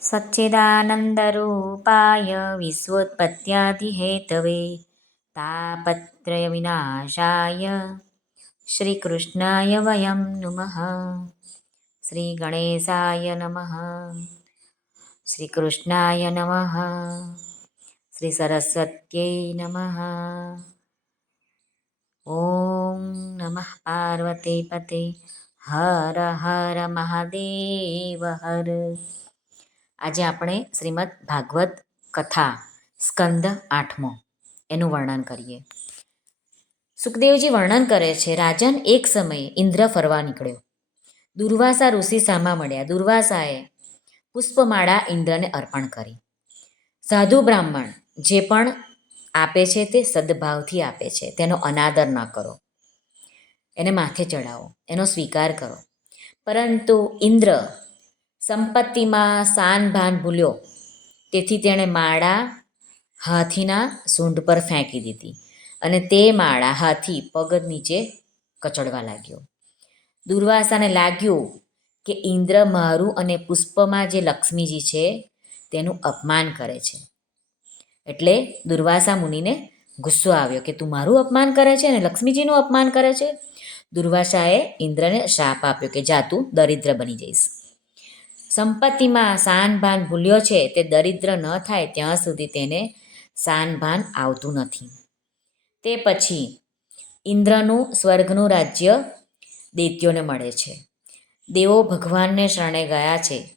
सच्चिदानन्दरूपाय विश्वोत्पत्यादिहेतवे तापत्रयविनाशाय श्रीकृष्णाय वयं नमः। श्रीगणेशाय नमः। श्रीकृष्णाय नमः। श्रीसरस्वत्यै नमः। ॐ नमः पार्वतीपते। हर हर महादेव हर। આજે આપણે શ્રીમદ ભાગવત કથા, સ્કંદ આઠમો. એનું વર્ણન કરીએ. સુખદેવજી વર્ણન કરે છે, રાજન, એક સમયે ઇન્દ્ર ફરવા નીકળ્યો. દુર્વાસા ઋષિ સામા મળ્યા. દુર્વાસાએ પુષ્પમાળા ઇન્દ્રને અર્પણ કરી. સાધુ બ્રાહ્મણ જે પણ આપે છે તે સદભાવથી આપે છે. તેનો અનાદર ન કરો. એને માથે ચડાવો એનો સ્વીકાર કરો. પરંતુ ઇન્દ્ર સંપત્તિમાં સાન ભાન ભૂલ્યો. તેથી તેણે માળા હાથીના સૂંઢ પર ફેંકી દીધી અને તે માળા હાથી પગ નીચે કચડવા લાગ્યો. દુર્વાસાને લાગ્યું કે ઇન્દ્ર મારું અને પુષ્પમાં જે લક્ષ્મીજી છે તેનું અપમાન કરે છે. એટલે દુર્વાસા મુનિને ગુસ્સો આવ્યો કે તું મારું અપમાન કરે છે અને લક્ષ્મીજીનું અપમાન કરે છે? દુર્વાસાએ ઇન્દ્રને શાપ આપ્યો કે જા તું દરિદ્ર બની જઈશ. સંપત્તિમાં સાન ભાન ભૂલ્યો છે, તે દરિદ્ર ન થાય ત્યાં સુધી તેને સાન ભાન આવતું નથી. તે પછી ઇન્દ્રનું, સ્વર્ગનું રાજ્ય દૈત્યોને મળે છે. દેવો ભગવાનને શરણે ગયા છે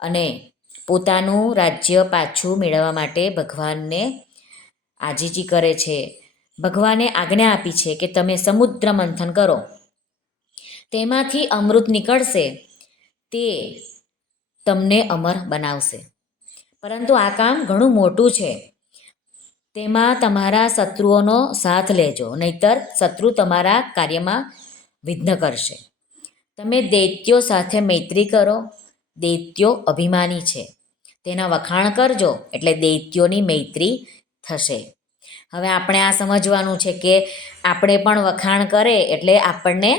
અને પોતાનું રાજ્ય પાછું મેળવવા માટે ભગવાનને આજીજી કરે છે. ભગવાને આજ્ઞા આપી છે કે તમે સમુદ્ર મંથન કરો. તેમાંથી અમૃત નીકળશે. તે તમને અમર બનાવશે. પરંતુ આ કામ ઘણું મોટું છે. તેમાં તમારા શત્રુઓનો સાથ લેજો, નહીતર શત્રુ તમારા કાર્યમાં વિઘ્ન કરશે. તમે દૈત્યો સાથે મૈત્રી કરો. દૈત્યો અભિમાની છે. તેના વખાણ કરજો, એટલે દૈત્યોની મૈત્રી થશે. હવે આપણે આ સમજવાનું છે કે આપણે પણ વખાણ કરે એટલે આપણને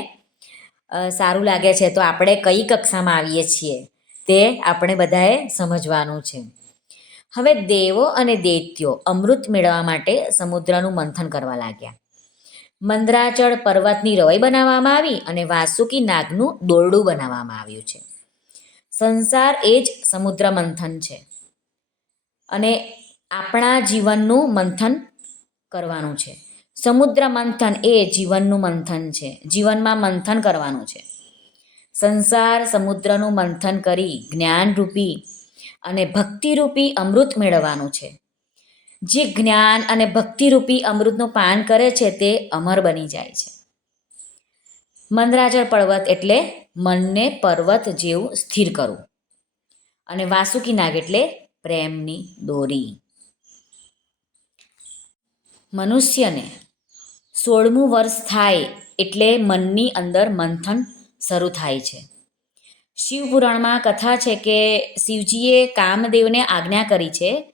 સારું લાગે છે. તો આપણે કઈ કક્ષામાં આવીએ છીએ? તે આપણે બધાએ સમજવાનું છે. હવે દેવો અને દૈત્યો અમૃત મેળવવા માટે સમુદ્રનું મંથન કરવા લાગ્યા. મંદરાચળ પર્વતની રવાઈ બનાવવામાં આવી અને વાસુકી નાગનું દોરડું બનાવવામાં આવ્યું છે. સંસાર એ જ સમુદ્ર મંથન છે. અને આપણા જીવનનું મંથન કરવાનું છે. સમુદ્ર મંથન એ જીવનનું મંથન છે. જીવનમાં મંથન કરવાનું છે. સંસાર સમુદ્રનું મંથન કરી જ્ઞાનરૂપી અને ભક્તિરૂપી અમૃત મેળવવાનું છે. જે જ્ઞાન અને ભક્તિરૂપી અમૃતનું પાન કરે છે તે અમર બની જાય છે. મંદરાચળ પર્વત એટલે મનને પર્વત જેવું સ્થિર કરવું. અને વાસુકી નાગ એટલે પ્રેમની દોરી. મનુષ્યને સોળમું વર્ષ થાય એટલે મનની અંદર મંથન શરૂ થાય છે. શિવપુરાણમાં કથા છે કે શિવજીએ કામદેવને આજ્ઞા કરી છે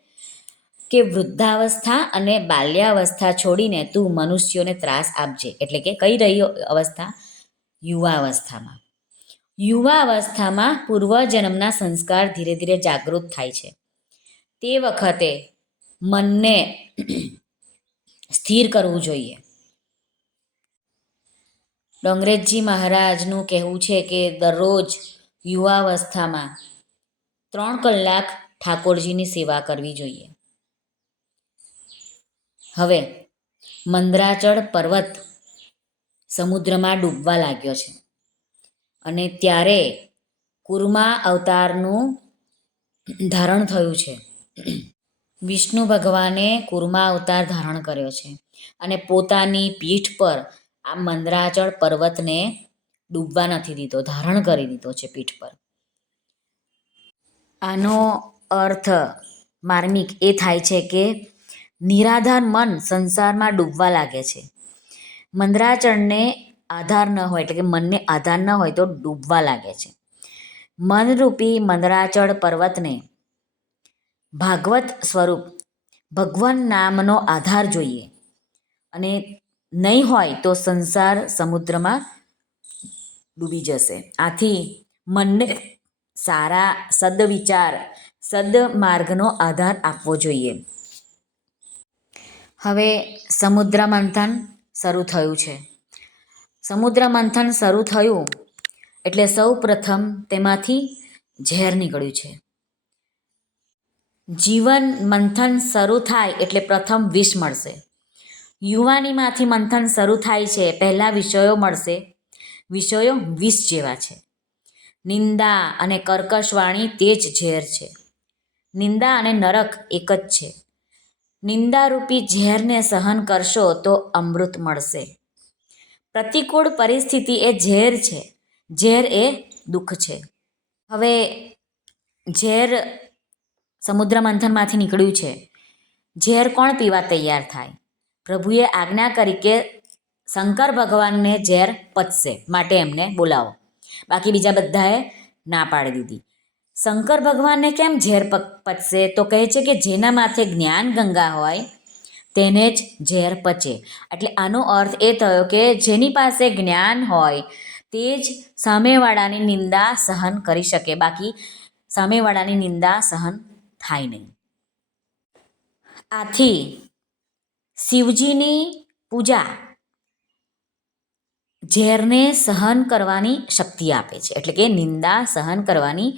કે વૃદ્ધાવસ્થા અને બાલ્યાવસ્થા છોડીને તું મનુષ્યોને ત્રાસ આપજે. એટલે કે કઈ રહી અવસ્થા? યુવાવસ્થામાં. યુવાવસ્થામાં પૂર્વજન્મના સંસ્કાર ધીરે ધીરે જાગૃત થાય છે. તે વખતે મનને સ્થિર કરવું જોઈએ. ડોંગરેજજી મહારાજનું કહેવું છે કે દરરોજ યુવાવસ્થામાં ત્રણ કલાક ઠાકોરજીની સેવા કરવી જોઈએ. હવે મંદરાચળ પર્વત સમુદ્રમાં ડૂબવા લાગ્યો છે અને ત્યારે કુર્મા અવતારનું ધારણ થયું છે. વિષ્ણુ ભગવાને કુર્મા અવતાર ધારણ કર્યો છે અને પોતાની પીઠ પર આ મંદરાચળ પર્વતને ડૂબવા નથી દીધો, ધારણ કરી દીધો છે પીઠ પર. આનો અર્થ માર્મિક એ થાય છે કે નિરાધાર મન સંસારમાં ડૂબવા લાગે છે. મંદરાચળને આધાર ન હોય, એટલે કે મનને આધાર ન હોય તો ડૂબવા લાગે છે. મનરૂપી મંદરાચળ પર્વતને ભાગવત સ્વરૂપ ભગવાન નામનો આધાર જોઈએ અને નહીં હોય તો સંસાર સમુદ્રમાં ડૂબી જશે. આથી મનને સારા સદવિચાર, સદમાર્ગનો આધાર આપવો જોઈએ. હવે સમુદ્ર મંથન શરૂ થયું છે. સમુદ્ર મંથન શરૂ થયું એટલે સૌ પ્રથમ તેમાંથી ઝેર નીકળ્યું છે. જીવન મંથન શરૂ થાય એટલે પ્રથમ વિષ મળશે. યુવાનીમાંથી મંથન શરૂ થાય છે, પહેલાં વિષયો મળશે. વિષયો વિષ જેવા છે. નિંદા અને કર્કશ વાણી તે જ ઝેર છે. નિંદા અને નરક એક જ છે. નિંદારૂપી ઝેરને સહન કરશો તો અમૃત મળશે. પ્રતિકૂળ પરિસ્થિતિ એ ઝેર છે. ઝેર એ દુઃખ છે. હવે ઝેર સમુદ્ર મંથનમાંથી નીકળ્યું છે. ઝેર કોણ પીવા તૈયાર થાય? પ્રભુએ આજ્ઞા કરી કે શંકર ભગવાનને ઝેર પચશે, માટે એમને બોલાવો. બાકી બીજા બધાએ ના પાડી દીધી. શંકર ભગવાનને કેમ ઝેર પચશે? તો કહે છે કે જેના માથે જ્ઞાન ગંગા હોય, તેને જ ઝેર પચે. એટલે આનો અર્થ એ થયો કે જેની પાસે જ્ઞાન હોય, તે જ સામેવાળાની નિંદા સહન કરી શકે. બાકી સામેવાળાની નિંદા સહન થાય નહીં. આથી શિવજીની પૂજા ઝેરને સહન કરવાની શક્તિ આપે છે. એટલે કે નિંદા સહન કરવાની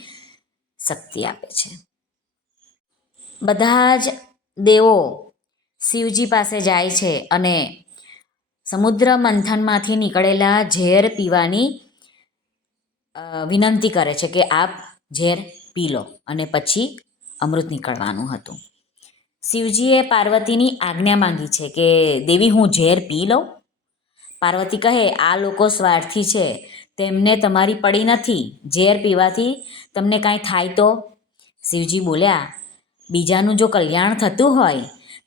શક્તિ આપે છે. બધા જ દેવો શિવજી પાસે જાય છે અને સમુદ્ર મંથનમાંથી નીકળેલા ઝેર પીવાની વિનંતી કરે છે કે આપ ઝેર પી લો. અને પછી અમૃત નીકળવાનું હતું. શિવજીએ પાર્વતીની આજ્ઞા માંગી છે કે, દેવી, હું ઝેર પી લઉં? પાર્વતી કહે, આ લોકો સ્વાર્થી છે. તેમને તમારી પડી નથી. ઝેર પીવાથી તમને કાંઈ થાય તો? શિવજી બોલ્યા, બીજાનું જો કલ્યાણ થતું હોય,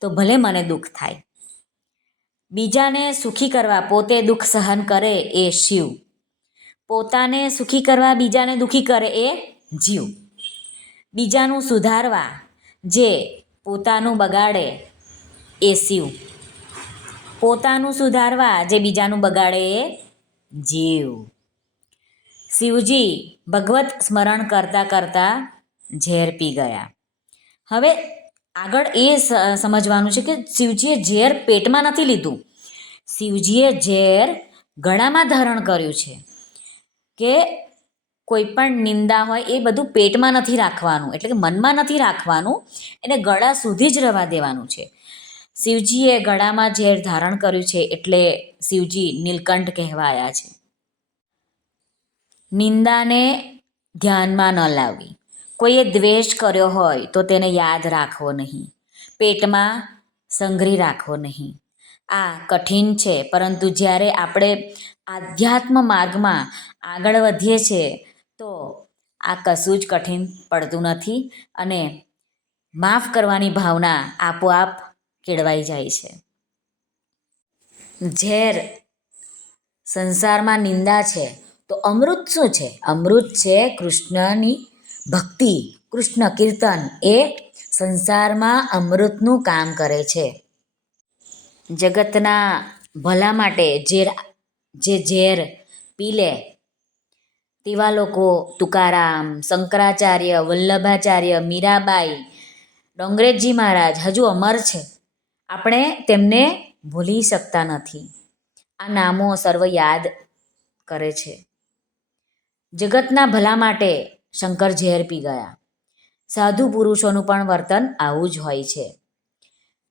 તો ભલે મને દુઃખ થાય. બીજાને સુખી કરવા પોતે દુઃખ સહન કરે એ શિવ. પોતાને સુખી કરવા બીજાને દુઃખી કરે એ જીવ. બીજાનું સુધારવા જે પોતાનું બગાડે એ શિવ. પોતાનું સુધારવા જે બીજાનું બગાડે એ જીવ. શિવજી ભગવત સ્મરણ કરતાં કરતાં ઝેર પી ગયા. હવે આગળ એ સમજવાનું છે કે શિવજીએ ઝેર પેટમાં નથી લીધું. શિવજીએ ઝેર ગળામાં ધારણ કર્યું છે કે કોઈ પણ નિંદા હોય એ બધું પેટમાં નથી રાખવાનું, એટલે કે મનમાં નથી રાખવાનું, એને ગળા સુધી જ રહેવા દેવાનું છે. શિવજીએ ગળામાં ઝેર ધારણ કર્યું છે એટલે શિવજી નીલકંઠ કહેવાયા છે. નિંદાને ધ્યાનમાં ન લાવવી. કોઈએ દ્વેષ કર્યો હોય તો તેને યાદ રાખવો નહીં. પેટમાં સંઘરી રાખવો નહીં. આ કઠિન છે, પરંતુ જ્યારે આપણે આધ્યાત્મ માર્ગમાં આગળ વધીએ છીએ તો આ કશું જ કઠિન પડતું નથી અને માફ કરવાની ભાવના આપોઆપ કેળવાઈ જાય છે. ઝેર સંસારમાં નિંદા છે તો અમૃત શું છે? અમૃત છે કૃષ્ણની ભક્તિ. કૃષ્ણ કીર્તન એ સંસારમાં અમૃતનું કામ કરે છે. જગતના ભલા માટે ઝેર જે ઝેર પી લે તેવા લોકો તુકારામ, શંકરાચાર્ય, વલ્લભાચાર્ય, મીરાબાઈ ડોંગરેજી મહારાજ હજુ અમર છે. આપણે તેમને ભૂલી શકતા નથી. આ નામો સર્વ યાદ કરે છે. જગતના ભલા માટે શંકર ઝેર પી ગયા. સાધુ પુરુષોનું પણ વર્તન આવું જ હોય છે.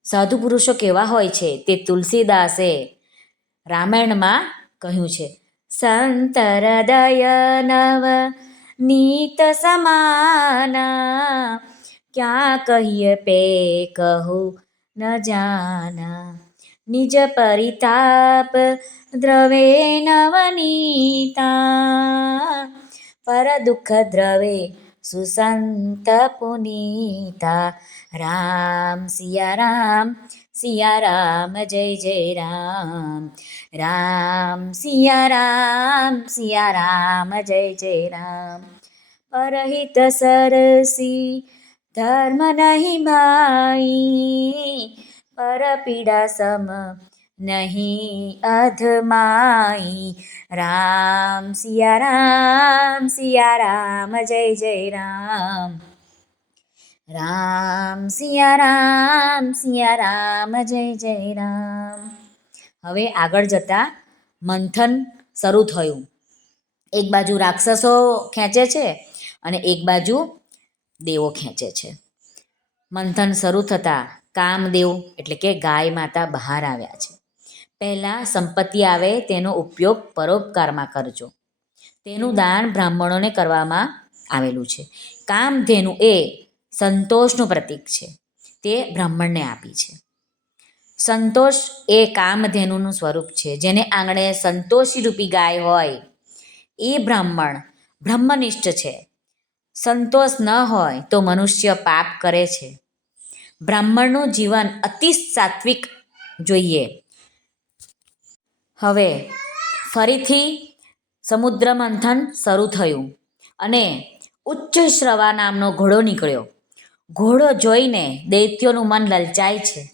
સાધુ પુરુષો કેવા હોય છે તે તુલસીદાસે રામાયણમાં કહ્યું છે. હૃદય નવ નીત સમાના. ક્યાં કહીએ પે કહું ન જાના. નિજ પરિતાપ દ્રવે નવનીતા. પર દુઃખ દ્રવે સુસંત પુનીતા. રામ સિયા રામ સિયા રામ જય જય રામ રામ સિયા રામ સિયા રામ જય જય રામ પરહિત સરસી ધર્મ નહીં ભાઈ પર પીડા સમ નહીં અધમાઈ રામ સિયા રામ સિયા રામ જય જય રામ રામ સિયા રામ સિયા રામ, જય જય રામ. હવે આગળ જતા મંથન શરૂ થયું. એક બાજુ રાક્ષસો ખેંચે છે અને એક બાજુ દેવો ખેંચે છે. મંથન શરૂ થતાં કામદેવ એટલે કે ગાય માતા બહાર આવ્યા છે. પહેલાં સંપત્તિ આવે તેનો ઉપયોગ પરોપકારમાં કરજો. તેનું દાન બ્રાહ્મણોને કરવામાં આવેલું છે. કામધેનુ એ સંતોષનું પ્રતીક છે. તે બ્રાહ્મણને આપી છે. સંતોષ એ કામધેનુનું સ્વરૂપ છે. જેને આંગણે સંતોષી રૂપી ગાય હોય, એ બ્રાહ્મણ બ્રહ્મનિષ્ઠ છે. સંતોષ ન હોય તો મનુષ્ય પાપ કરે છે. બ્રાહ્મણનું જીવન અતિ સાત્વિક જોઈએ. હવે ફરીથી સમુદ્ર મંથન શરૂ થયું અને ઉચ્ચ શ્રવા નામનો ઘોડો નીકળ્યો. ઘોડો જોઈને દૈત્યોનું મન લલચાય છે.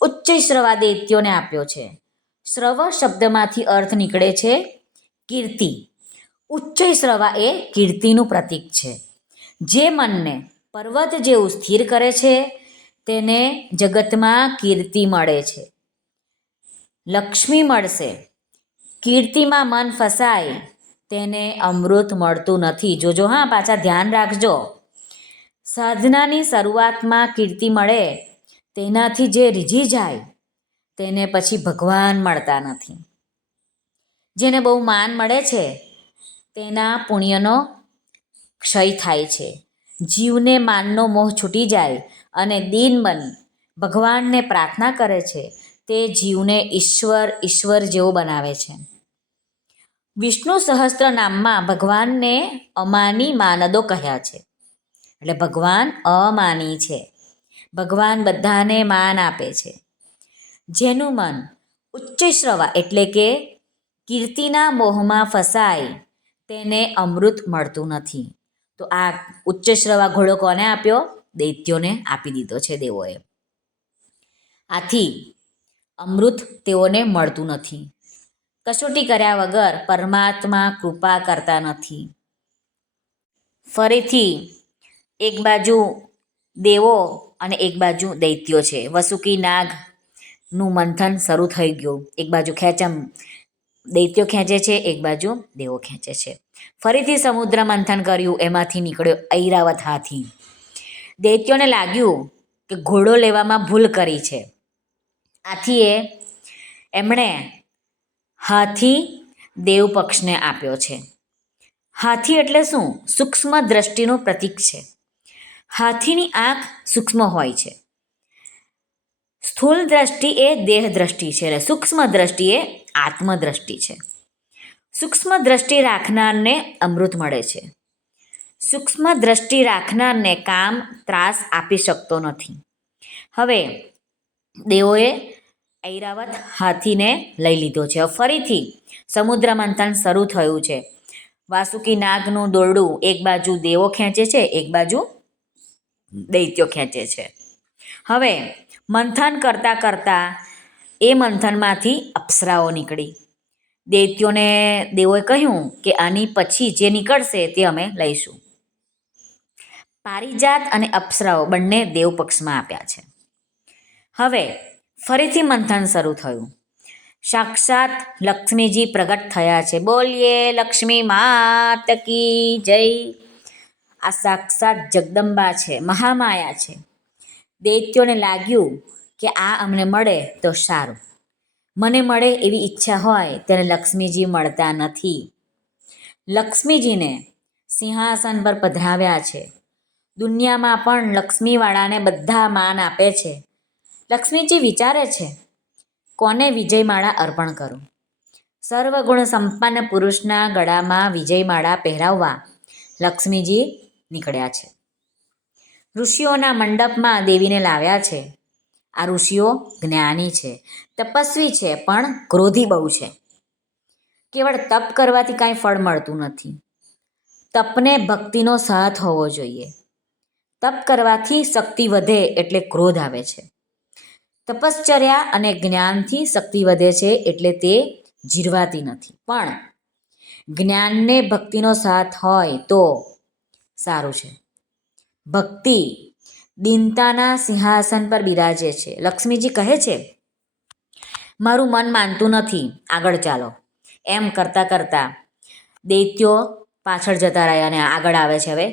ઉચ્ચ શ્રવા દૈત્યોને આપ્યો છે. શ્રવ શબ્દમાંથી અર્થ નીકળે છે કીર્તિ. ઉચ્ચ શ્રવા એ કીર્તિનું પ્રતીક છે. જે મનને પર્વત જેવું સ્થિર કરે છે, તેને જગતમાં કીર્તિ મળે છે. લક્ષ્મી મળશે. કીર્તિમાં મન ફસાય, તેને અમૃત મળતું નથી. જોજો હા, પાછા ધ્યાન રાખજો. સાધનાની શરૂઆતમાં કીર્તિ મળે, તેનાથી જે રીઝી જાય, તેને પછી ભગવાન મળતા નથી. જેને બહુ માન મળે છે, તેના પુણ્યનો ક્ષય થાય છે. જીવને માનનો મોહ છૂટી જાય અને દીન બની, ભગવાનને પ્રાર્થના કરે છે, તે જીવને ઈશ્વર ઈશ્વર જેવો બનાવે છે. વિષ્ણુ સહસ્ત્ર નામમાં ભગવાનને અમાની માનદો કહ્યા છે. એટલે ભગવાન અમાની છે. ભગવાન બધાને માન આપે છે. જેનું મન ઉચ્ચ શ્રવા એટલે કે કીર્તિના મોહમાં ફસાય તેને અમૃત મળતું નથી. તો આ ઉચ્ચ શ્રવા ઘોડો કોને આપ્યો? દૈત્યોને આપી દીધો છે દેવોએ. આથી અમૃત તેઓને મળતું નથી. કસોટી કર્યા વગર પરમાત્મા કૃપા કરતા નથી. ફરીથી એક બાજુ દેવો અને એક બાજુ દૈત્યો છે. વસુકી નાગનું મંથન શરૂ થઈ ગયું. એક બાજુ ખેંચમ દૈત્યો ખેંચે છે, એક બાજુ દેવો ખેંચે છે. ફરીથી સમુદ્ર મંથન કર્યું, એમાંથી નીકળ્યો ઐરાવત હાથી. દૈત્યોને લાગ્યું કે ઘોડો લેવામાં ભૂલ કરી છે. આથી એ એમણે હાથી દેવ પક્ષને આપ્યો છે. હાથી એટલે શું? સૂક્ષ્મ દ્રષ્ટિનું પ્રતીક છે. હાથીની આંખ સૂક્ષ્મ હોય છે. સ્થૂળ દ્રષ્ટિ એ દેહ દ્રષ્ટિ છે અને સૂક્ષ્મ દ્રષ્ટિ એ આત્મદ્રષ્ટિ છે. સૂક્ષ્મ દ્રષ્ટિ રાખનારને અમૃત મળે છે. સૂક્ષ્મ દ્રષ્ટિ રાખનારને કામ ત્રાસ આપી શકતો નથી. હવે દેવોએ ઐરાવત હાથીને લઈ લીધો છે. ફરીથી સમુદ્ર મંથન શરૂ થયું છે. વાસુકી નાગનું દોરડું એક બાજુ દેવો ખેંચે છે, એક બાજુ દૈત્યો ખેંચે છે. હવે મંથન કરતાં કરતાં એ મંથનમાંથી અપ્સરાઓ નીકળી. દૈત્યોને દેવોએ કહ્યું કે આની પછી જે નીકળશે તે અમે લઈશું. પારિજાત અને અપ્સરાઓ બંને દેવ પક્ષમાં આપ્યા છે. હવે ફરીથી મંથન શરૂ થયું. સાક્ષાત લક્ષ્મીજી પ્રગટ થયા છે. બોલીએ, લક્ષ્મી માત કી જય. આ સાક્ષાત જગદંબા છે, મહામાયા છે. દૈત્યોને લાગ્યું કે આ અમને મળે તો સારું. મને મળે એવી ઈચ્છા હોય ત્યારે લક્ષ્મીજી મળતા નથી. લક્ષ્મીજીને સિંહાસન પર પધરાવ્યા છે. દુનિયામાં પણ લક્ષ્મીવાળાને બધા માન આપે છે. લક્ષ્મીજી વિચારે છે, કોને વિજયમાળા અર્પણ કરું? સર્વગુણ સંપન્ન પુરુષના ગળામાં વિજયમાળા પહેરાવવા. લક્ષ્મીજી નીકળ્યા છે. ઋષિઓના મંડપમાં દેવીને લાવ્યા છે. આ ઋષિઓ જ્ઞાની છે, તપસ્વી છે, પણ ક્રોધી બહુ છે. કેવળ તપ કરવાથી કાંઈ ફળ મળતું નથી. તપને ભક્તિનો સાથ હોવો જોઈએ. તપ કરવાથી શક્તિ વધે એટલે ક્રોધ આવે છે. તપશ્ચર્યા અને જ્ઞાનથી શક્તિ વધે છે એટલે તે જીરવાતી નથી. પણ જ્ઞાનને ભક્તિનો સાથ હોય તો સારું છે. ભક્તિ દિનતાના સિંહાસન પર બિરાજે છે. લક્ષ્મીજી કહે છે, મારું મન માનતું નથી. આગળ ચાલો. એમ કરતાં કરતાં દૈત્યો પાછળ જતા રહ્યા અને આગળ આવે છે હવે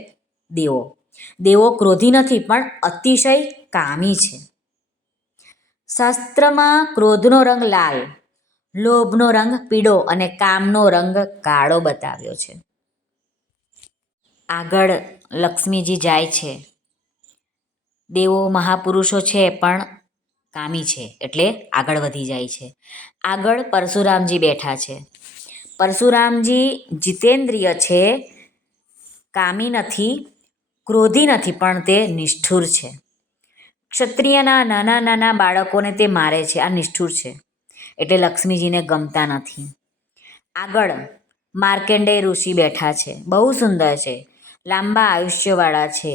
દેવો. દેવો ક્રોધી નથી, પણ અતિશય કામી છે. શાસ્ત્રમાં ક્રોધનો રંગ લાલ, લોભનો રંગ પીળો અને કામનો રંગ કાળો બતાવ્યો છે. આગળ લક્ષ્મીજી જાય છે. દેવો મહાપુરુષો છે, પણ કામી છે, એટલે આગળ વધી જાય છે. આગળ પરશુરામજી બેઠા છે. પરશુરામજી જીતેન્દ્રિય છે, કામી નથી, ક્રોધી નથી, પણ તે નિષ્ઠુર છે. ક્ષત્રિયના નાના નાના બાળકોને તે મારે છે, આ નિષ્ઠુર છે, એટલે લક્ષ્મીજીને ગમતા નથી. આગળ માર્કેન્ડે ઋષિ બેઠા છે, બહુ સુંદર છે. લાંબા આયુષ્યવાળા છે.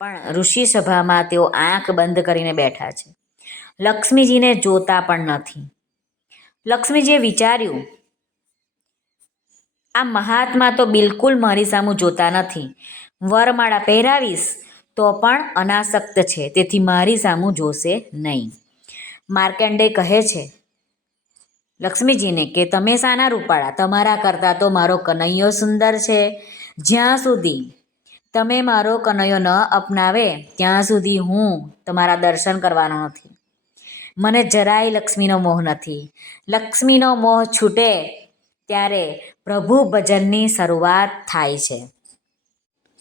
પણ ઋષિ સભામાં તેઓ આંખ બંધ કરીને બેઠા છે. લક્ષ્મીજીને જોતા પણ નથી. લક્ષ્મીજીએ વિચાર્યું, આ મહાત્મા તો બિલકુલ મારી સામું જોતા નથી. વરમાળા પહેરાવીશ તો પણ અનાસક્ત છે, તેથી મારી સામું જોશે નહીં. માર્કંડે કહે છે, લક્ષ્મીજીને કે તમે સાના રૂપાળા, તમારા કરતાં તો મારો કનૈયો સુંદર છે. જ્યાં સુધી તમે મારો કનૈયો ન અપનાવે, ત્યાં સુધી હું તમારા દર્શન કરવાનો નથી. મને જરાય લક્ષ્મીનો મોહ નથી. લક્ષ્મીનો મોહ છૂટે ત્યારે પ્રભુ ભજનની શરૂઆત થાય છે.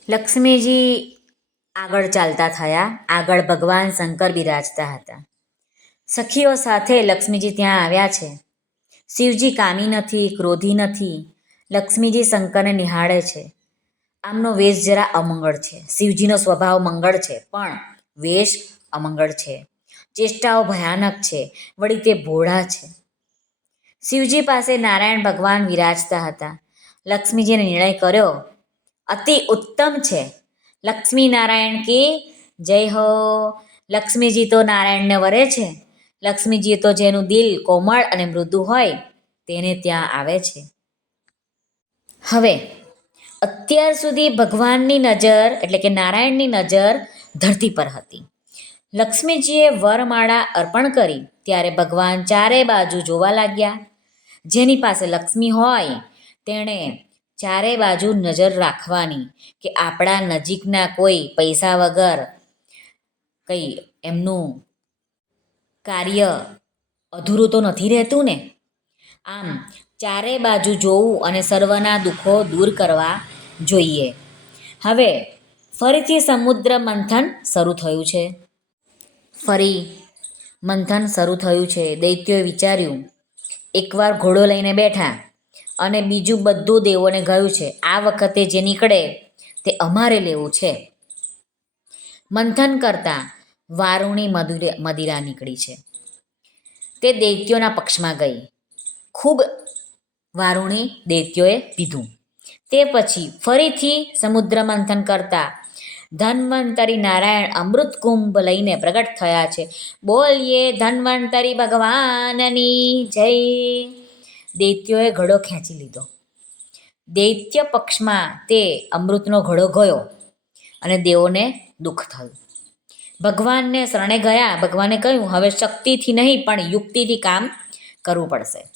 લક્ષ્મીજી આગળ ચાલતા થયા. આગળ ભગવાન શંકર બિરાજતા હતા. સખીઓ સાથે લક્ષ્મીજી ત્યાં આવ્યા છે. શિવજી કામી નથી, ક્રોધી નથી. લક્ષ્મીજી શંકરને નિહાળે છે. આમનો વેશ જરા અમંગળ છે. શિવજીનો સ્વભાવ મંગળ છે, પણ વેશ અમંગળ છે. ચેષ્ટાઓ ભયાનક છે, વળી તે ભોળા છે. શિવજી પાસે નારાયણ ભગવાન વિરાજતા હતા. લક્ષ્મીજીને નિર્ણય કર્યો, અતિ ઉત્તમ છે. લક્ષ્મી નારાયણ કી જય હો. લક્ષ્મીજી તો નારાયણને વરે છે. લક્ષ્મીજી તો જેનું દિલ કોમળ અને મૃદુ હોય, તેને ત્યાં આવે છે. હવે અત્યાર સુધી ભગવાનની નજર, એટલે કે નારાયણની નજર ધરતી પર હતી. લક્ષ્મીજીએ વરમાળા અર્પણ કરી, ત્યારે ભગવાન ચારે બાજુ જોવા લાગ્યા. જેની પાસે લક્ષ્મી હોય, તેણે ચારે બાજુ નજર રાખવાની કે આપણા નજીકના કોઈ પૈસા વગર કંઈ એમનું કાર્ય અધૂરું તો નથી રહેતું ને? આમ ચારે બાજુ જોવું અને સર્વના દુઃખો દૂર કરવા જોઈએ. હવે ફરીથી સમુદ્ર મંથન શરૂ થયું છે. ફરી મંથન શરૂ થયું છે. દૈત્યોએ વિચાર્યું, એકવાર ઘોડો લઈને બેઠા અને બીજું બધું દેવોને ગયું છે. આ વખતે જે નીકળે તે અમારે લેવું છે. મંથન કરતાં વારુણી મધુરે મદિરા નીકળી છે. તે દૈત્યોના પક્ષમાં ગઈ. ખૂબ વારુણી દૈત્યોએ પીધું. તે પછી ફરીથી સમુદ્ર મંથન કરતા ધન્વંતરી નારાયણ અમૃત કુંભ લઈને પ્રગટ થયા છે. બોલીએ, ધન્વંતરી ભગવાનની જય. દૈત્યોએ ઘડો ખેંચી લીધો. દૈત્ય પક્ષમાં તે અમૃતનો ઘડો ગયો અને દેવોને દુઃખ થયું. ભગવાનને શરણે ગયા. ભગવાને કહ્યું, હવે શક્તિથી નહીં, પણ યુક્તિથી કામ કરવું પડશે.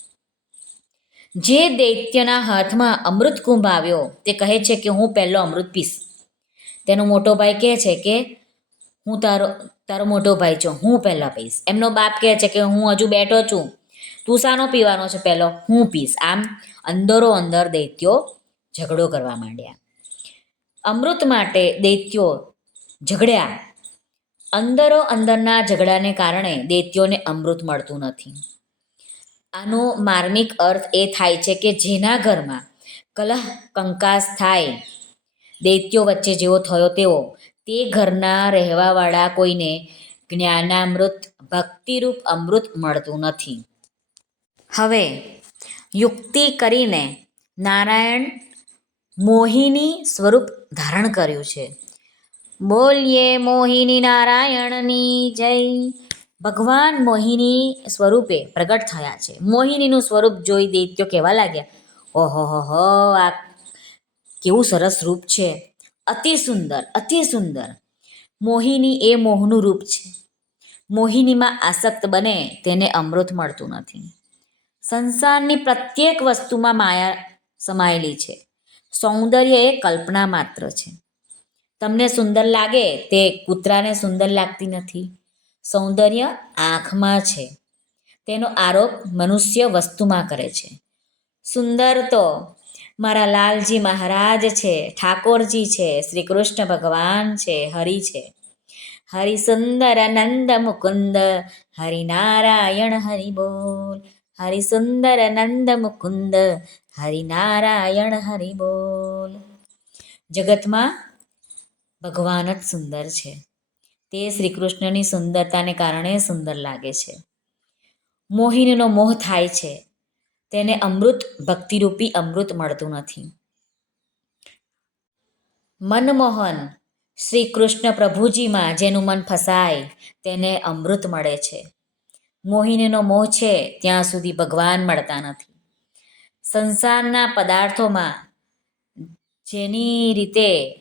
જે દૈત્યના હાથમાં અમૃત કુંભ આવ્યો, તે કહે છે કે હું પહેલો અમૃત પીશ તેનો મોટો ભાઈ કહે છે કે હું તારો તારો મોટો ભાઈ છું, હું પહેલાં પીશ એમનો બાપ કહે છે કે હું હજુ બેઠો છું. તું સાનો પીવાનો છે પહેલો, હું પીશ આમ અંદરો અંદર દૈત્યો ઝઘડો કરવા માંડ્યા. અમૃત માટે દૈત્યો ઝઘડ્યા. અંદરો અંદરના ઝઘડાને કારણે દૈત્યોને અમૃત મળતું નથી. આનો માર્મિક અર્થ એ થાય છે કે જેના ઘરમાં કલહ, કંકાસ થાય, દૈત્યો વચ્ચે જેવો થયો તેવો, તે ઘરના રહેવાવાળા કોઈને જ્ઞાનામૃત, ભક્તિરૂપ અમૃત મળતું નથી. હવે, યુક્તિ કરીને નારાયણ મોહિની સ્વરૂપ ધારણ કર્યું છે. બોલીએ મોહિની નારાયણની જય. ભગવાન મોહિની સ્વરૂપે પ્રગટ થયા છે. મોહિનીનું સ્વરૂપ જોઈ દૈત્યો કહેવા લાગ્યા, ઓહો, હો આ કેવું સરસ રૂપ છે. અતિ સુંદર અતિ સુંદર. મોહિની એ મોહનું રૂપ છે. મોહિનીમાં આસક્ત બને તેને અમૃત મળતું નથી. સંસારની પ્રત્યેક વસ્તુમાં માયા સમાયેલી છે. સૌંદર્ય એ કલ્પના માત્ર છે. તમને સુંદર લાગે તે કૂતરાને સુંદર લાગતી નથી. સૌંદર્ય આંખમાં છે. તેનો આરોપ મનુષ્ય વસ્તુમાં કરે છે. સુંદર તો મારા લાલજી મહારાજ છે, ઠાકોરજી છે શ્રી કૃષ્ણ ભગવાન છે, હરિ છે. હરિ સુંદર નંદ મુકુંદ હરિનારાયણ હરિ બોલ. હરિ સુંદર નંદ મુકુંદ હરિનારાયણ હરિ બોલ. જગતમાં ભગવાન જ સુંદર છે. તે શ્રી કૃષ્ણની સુંદરતાને કારણે સુંદર લાગે છે. મોહિનીનો મોહ થાય છે. તેને અમૃત ભક્તિરૂપી અમૃત મળતું નથી. મનમોહન શ્રી કૃષ્ણ પ્રભુજીમાં જેનું મન ફસાય તેને અમૃત મળે છે. મોહિનીનો મોહ છે ત્યાં સુધી ભગવાન મળતા નથી. સંસારના પદાર્થોમાં જેની રીતે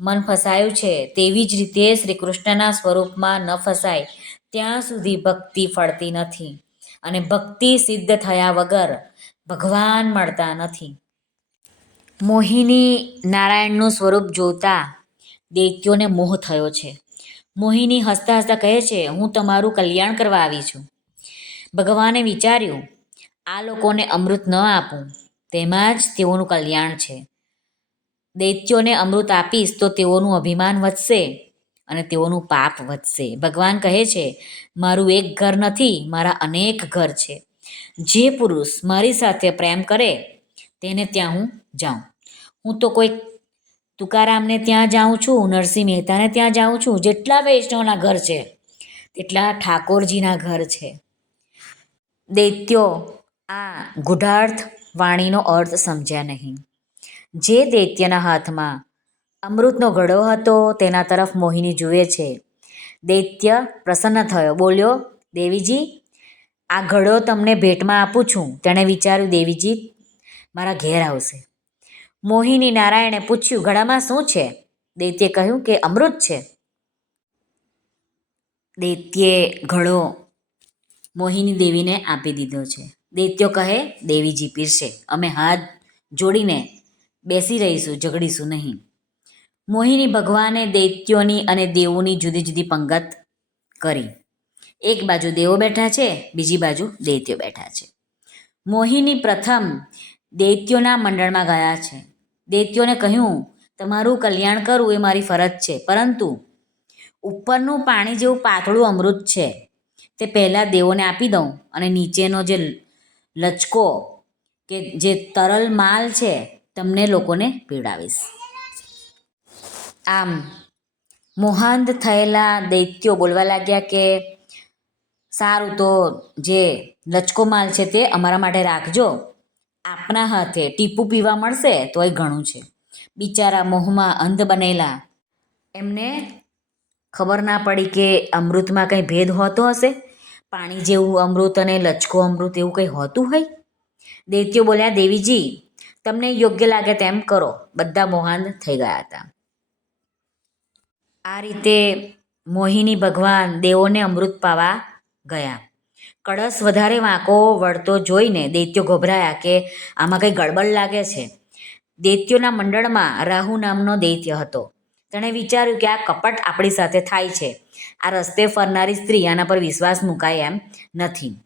મન ફસાયું છે, તેવી જ રીતે શ્રી કૃષ્ણના સ્વરૂપમાં ન ફસાય, ત્યાં સુધી ભક્તિ ફળતી નથી. અને ભક્તિ સિદ્ધ થયા વગર ભગવાન મળતા નથી. મોહિની નારાયણનું સ્વરૂપ જોતા દૈત્યોને મોહ થયો છે. મોહિની હસતા હસતા કહે છે, હું તમારું કલ્યાણ કરવા આવી છું. ભગવાને વિચાર્યું, આ લોકોને અમૃત ન આપું, તેમાં જ તેઓનું કલ્યાણ છે. દૈત્યોને અમૃત આપીશ તો તેઓનું અભિમાન વધશે અને તેઓનું પાપ વધશે. ભગવાન કહે છે, મારું એક ઘર નથી, મારા અનેક ઘર છે. જે પુરુષ મારી સાથે પ્રેમ કરે, તેને ત્યાં હું જાઉં. હું તો કોઈ તુકારામને ત્યાં જાઉં છું, નરસિંહ મહેતાને ત્યાં જાઉં છું. જેટલા વૈષ્ણવના ઘર છે, તેટલા ઠાકોરજીના ઘર છે. દૈત્યો આ ગુઢાર્થ વાણીનો અર્થ સમજ્યા નહીં. જે દૈત્યના હાથમાં અમૃતનો ઘડો હતો, તેના તરફ મોહિની જુએ છે. દૈત્ય પ્રસન્ન થયો. બોલ્યો, દેવીજી, આ ઘડો તમને ભેટમાં આપું છું. તેણે વિચાર્યું, દેવીજી, મારા ઘેર આવશે. મોહિની નારાયણે પૂછ્યું ઘડામાં શું છે? દૈત્યે કહ્યું કે, અમૃત છે. દૈત્યે ઘડો મોહિની દેવીને આપી દીધો છે. દૈત્યો કહે, દેવીજી પીરશે અમે હાથ જોડીને બેસી રહીશું, ઝઘડીશું નહીં. મોહિની ભગવાને દૈત્યોની અને દેવોની જુદી જુદી પંગત કરી. એક બાજુ દેવો બેઠા છે, બીજી બાજુ દૈત્યો બેઠા છે. મોહિની પ્રથમ દૈત્યોના મંડળમાં ગયા છે. દૈત્યોને કહ્યું, તમારું કલ્યાણ કરવું એ મારી ફરજ છે. પરંતુ ઉપરનું પાણી જેવું પાતળું અમૃત છે. તે પહેલાં દેવોને આપી દઉં અને નીચેનો જે લચકો કે જે તરલ માલ છે તમને લોકોને પીવડાવીશ. આમ મોહાંધ થયેલા દૈત્યો બોલવા લાગ્યા કે, સારું તો જે લચકો માલ છે તે અમારા માટે રાખજો. આપના હાથે ટીપું પીવા મળશે તોય ઘણું છે. બિચારા મોહમાં અંધ બનેલા. એમને ખબર ના પડી કે અમૃતમાં કંઈ ભેદ હોતો હશે? પાણી જેવું અમૃત અને લચકો અમૃત એવું કંઈ હોતું હોય? દૈત્યો બોલ્યા, દેવીજી તમને યોગ્ય લાગે તેમ કરો. બધા મોહાન થઈ ગયા હતા. આ રીતે મોહિની ભગવાન દેવોને અમૃત પાવા ગયા. કળશ વધારે વાંકો વળતો જોઈને દૈત્યો ગભરાયા કે, આમાં કંઈ ગડબડ લાગે છે? દૈત્યોના મંડળમાં રાહુ નામનો દૈત્ય હતો. તેણે વિચાર્યું કે આ કપટ આપણી સાથે થાય છે. આ રસ્તે ફરનારી સ્ત્રી આના પર વિશ્વાસ મુકાય એમ નથી.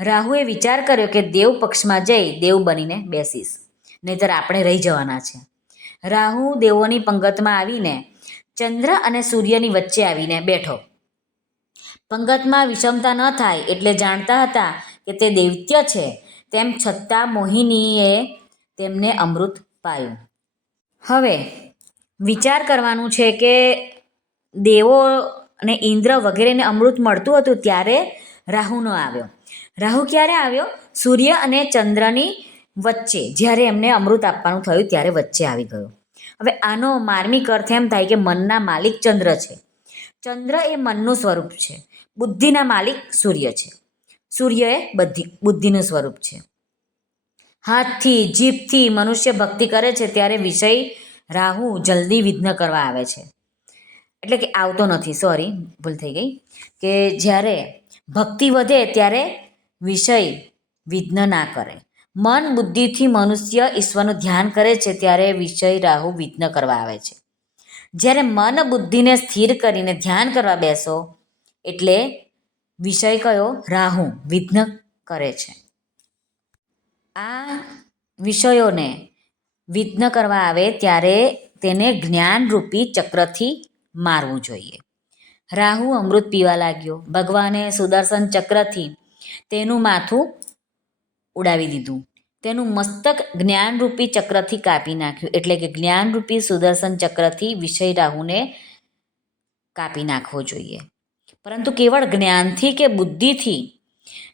રાહુએ વિચાર કર્યો કે દેવ પક્ષમાં જઈ દેવ બનીને બેસીશ. નહીતર આપણે રહી જવાના છે. રાહુ દેવોની પંગતમાં આવીને ચંદ્ર અને સૂર્યની વચ્ચે આવીને બેઠો. પંગતમાં વિષમતા ન થાય એટલે જાણતા હતા કે તે દૈત્ય છે, તેમ છતાં મોહિનીએ તેમને અમૃત પાયું. હવે વિચાર કરવાનું છે કે દેવો અને ઇન્દ્ર વગેરેને અમૃત મળતું હતું ત્યારે રાહુ ન આવ્યો. રાહુ ક્યારે આવ્યો? સૂર્ય અને ચંદ્રની વચ્ચે. જ્યારે એમને અમૃત આપવાનું થયું ત્યારે વચ્ચે આવી ગયો. હવે આનો માર્મિક અર્થ એમ થાય કે મનના માલિક ચંદ્ર છે. ચંદ્ર એ મનનું સ્વરૂપ છે. બુદ્ધિના માલિક સૂર્ય છે. સૂર્ય એ બુદ્ધિ, બુદ્ધિનું સ્વરૂપ છે. હાથથી, જીભથી મનુષ્ય ભક્તિ કરે છે ત્યારે વિષય રાહુ જલ્દી વિઘ્ન કરવા આવે છે. એટલે કે આવતો નથી. સોરી ભૂલ થઈ ગઈ. કે જ્યારે ભક્તિ વધે ત્યારે વિષય વિઘ્ન ના કરે. મન બુદ્ધિથી મનુષ્ય ઈશ્વરનું ધ્યાન કરે છે ત્યારે વિષય રાહુ વિઘ્ન કરવા આવે છે. જ્યારે મન બુદ્ધિને સ્થિર કરીને ધ્યાન કરવા બેસો, એટલે વિષય કયો? રાહુ વિઘ્ન કરે છે. આ વિષયોને વિઘ્ન કરવા આવે ત્યારે તેને જ્ઞાનરૂપી ચક્રથી મારવું જોઈએ. રાહુ અમૃત પીવા લાગ્યો. ભગવાને સુદર્શન ચક્રથી તેનું માથું ઉડાવી દીધું. તેનું મસ્તક જ્ઞાનરૂપી ચક્રથી કાપી નાખ્યું. એટલે કે જ્ઞાનરૂપી સુદર્શન ચક્રથી વિષય રાહુને કાપી નાખવો જોઈએ. પરંતુ કેવળ જ્ઞાનથી કે બુદ્ધિથી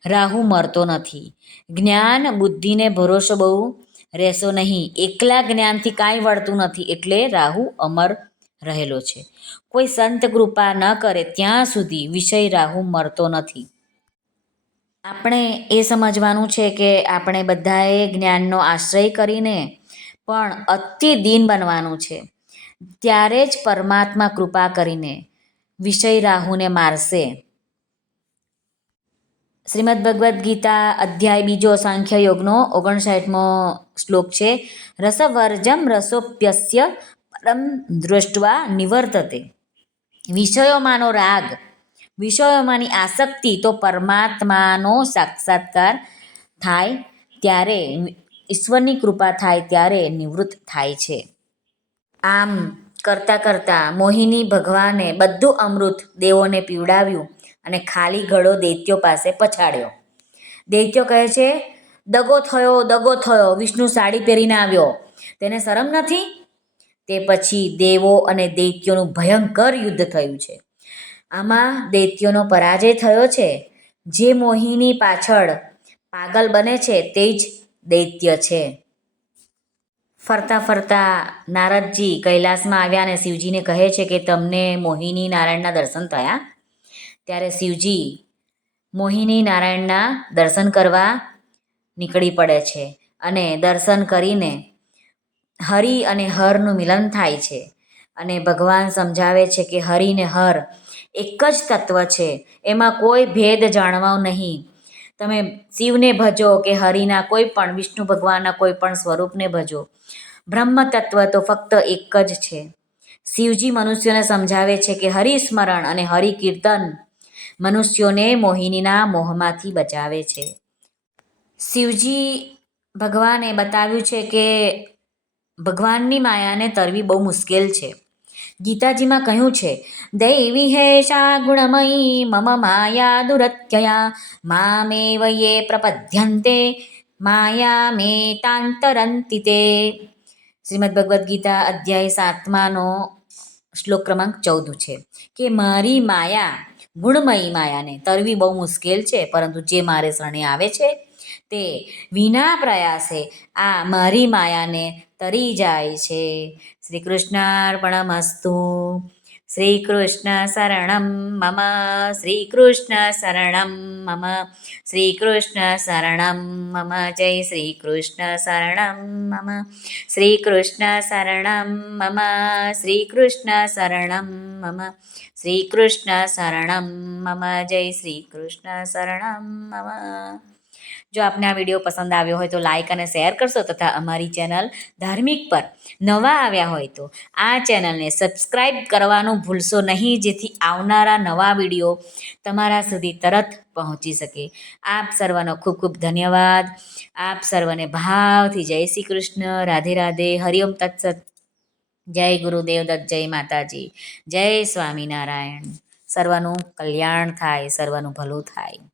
રાહુ મરતો નથી. જ્ઞાન બુદ્ધિને ભરોસો બહુ રહેશો નહીં. એકલા જ્ઞાનથી કાંઈ વળતું નથી. એટલે રાહુ અમર રહેલો છે. કોઈ સંત કૃપા ન કરે ત્યાં સુધી વિષય રાહુ મરતો નથી. આપણે એ સમજવાનું છે કે આપણે બધાએ જ્ઞાનનો આશ્રય કરીને પણ અતિ દીન બનવાનું છે. ત્યારે જ પરમાત્મા કૃપા કરીને વિષય રાહુને મારશે. શ્રીમદ ભગવદ્ ગીતા અધ્યાય બીજો સાંખ્ય યોગનો ઓગણસાઠમો શ્લોક છે. રસવર્જમ રસોપ્યસ્ય પરમ દૃષ્ટવા નિવર્તતે. વિષયોમાંનો રાગ વિષયોમાંની આસક્તિ તો પરમાત્માનો સાક્ષાત્કાર થાય ત્યારે, ઈશ્વરની કૃપા થાય ત્યારે નિવૃત્ત થાય છે. આમ કરતાં કરતાં મોહિની ભગવાને બધું અમૃત દેવોને પીવડાવ્યું અને ખાલી ઘડો દૈત્યો પાસે પછાડ્યો. દૈત્યો કહે છે, દગો થયો દગો થયો, વિષ્ણુ સાડી પહેરીને આવ્યો. તેને શરમ નથી? તે પછી દેવો અને દૈત્યોનું ભયંકર યુદ્ધ થયું છે. આમાં દૈત્યોનો પરાજય થયો છે. જે મોહિની પાછળ પાગલ બને છે તે જ દૈત્ય છે. ફરતા ફરતા નારદજી કૈલાસમાં આવ્યા અને શિવજીને કહે છે કે તમને મોહિની નારાયણના દર્શન થયા? ત્યારે શિવજી મોહિની નારાયણના દર્શન કરવા નીકળી પડે છે અને દર્શન કરીને હરિ અને હરનું મિલન થાય છે. અને ભગવાન સમજાવે છે કે હરિ ને હર એક જ તત્વ છે. એમાં કોઈ ભેદ જાણવા નહીં. તમે શિવને ભજો કે હરિના કોઈ પણ, વિષ્ણુ ભગવાનના કોઈ પણ સ્વરૂપને ભજો. બ્રહ્મ તત્વ તો ફક્ત એક જ છે. શિવજી મનુષ્યોને સમજાવે છે કે હરિસ્મરણ અને હરિ કીર્તન મનુષ્યોને મોહિનીના મોહમાંથી બચાવે છે. શિવજી ભગવાને બતાવ્યું છે કે ભગવાનની માયાને તરવી બહુ મુશ્કેલ છે. ગીતાજીમાં કહ્યું છે, દૈવી હેશા ગુણમયી મમ માયા દુરત્યયા મામે વયે પ્રપદ્યંતે, માયા મે તાંતરંતિતે શ્રીમદ ભગવદ્ ગીતા અધ્યાય સાતમાનો શ્લોક ક્રમાંક ચૌદ છે, કે મારી માયા, ગુણમયી માયાને તરવી બહુ મુશ્કેલ છે, પરંતુ જે મારે શરણે આવે છે, તે વિના પ્રયાસે આ મારી માયાને તરી જાય છે. શ્રી કૃષ્ણાર્પણમસ્તુ શ્રી કૃષ્ણ શરણમ મમ. શ્રી કૃષ્ણ શરણમ મમ. શ્રી કૃષ્ણ શરણમ મમ. જય શ્રી કૃષ્ણ શરણમ મમ. શ્રી કૃષ્ણ શરણમ મમ. શ્રી કૃષ્ણ શરણમ મમ. શ્રી કૃષ્ણ શરણમ મમ. જય શ્રી કૃષ્ણ શરણમ મમ. જો આપને આ વીડિયો પસંદ આવ્યો હોય તો લાઇક અને શેર કરશો તથા અમારી ચેનલ ધાર્મિક પર નવા આવ્યા હોય તો આ ચેનલને સબસ્ક્રાઈબ કરવાનું ભૂલશો નહીં, જેથી આવનારા નવા વીડિયો તમારા સુધી તરત પહોંચી શકે. આપ સર્વનો ખૂબ ખૂબ ધન્યવાદ. આપ સર્વને ભાવથી જય શ્રી કૃષ્ણ, રાધે રાધે, હરિઓમ તત્સત. જય ગુરુદેવ દત્ત, જય માતાજી. જય સ્વામિનારાયણ. સર્વનું કલ્યાણ થાય, સર્વનું ભલું થાય.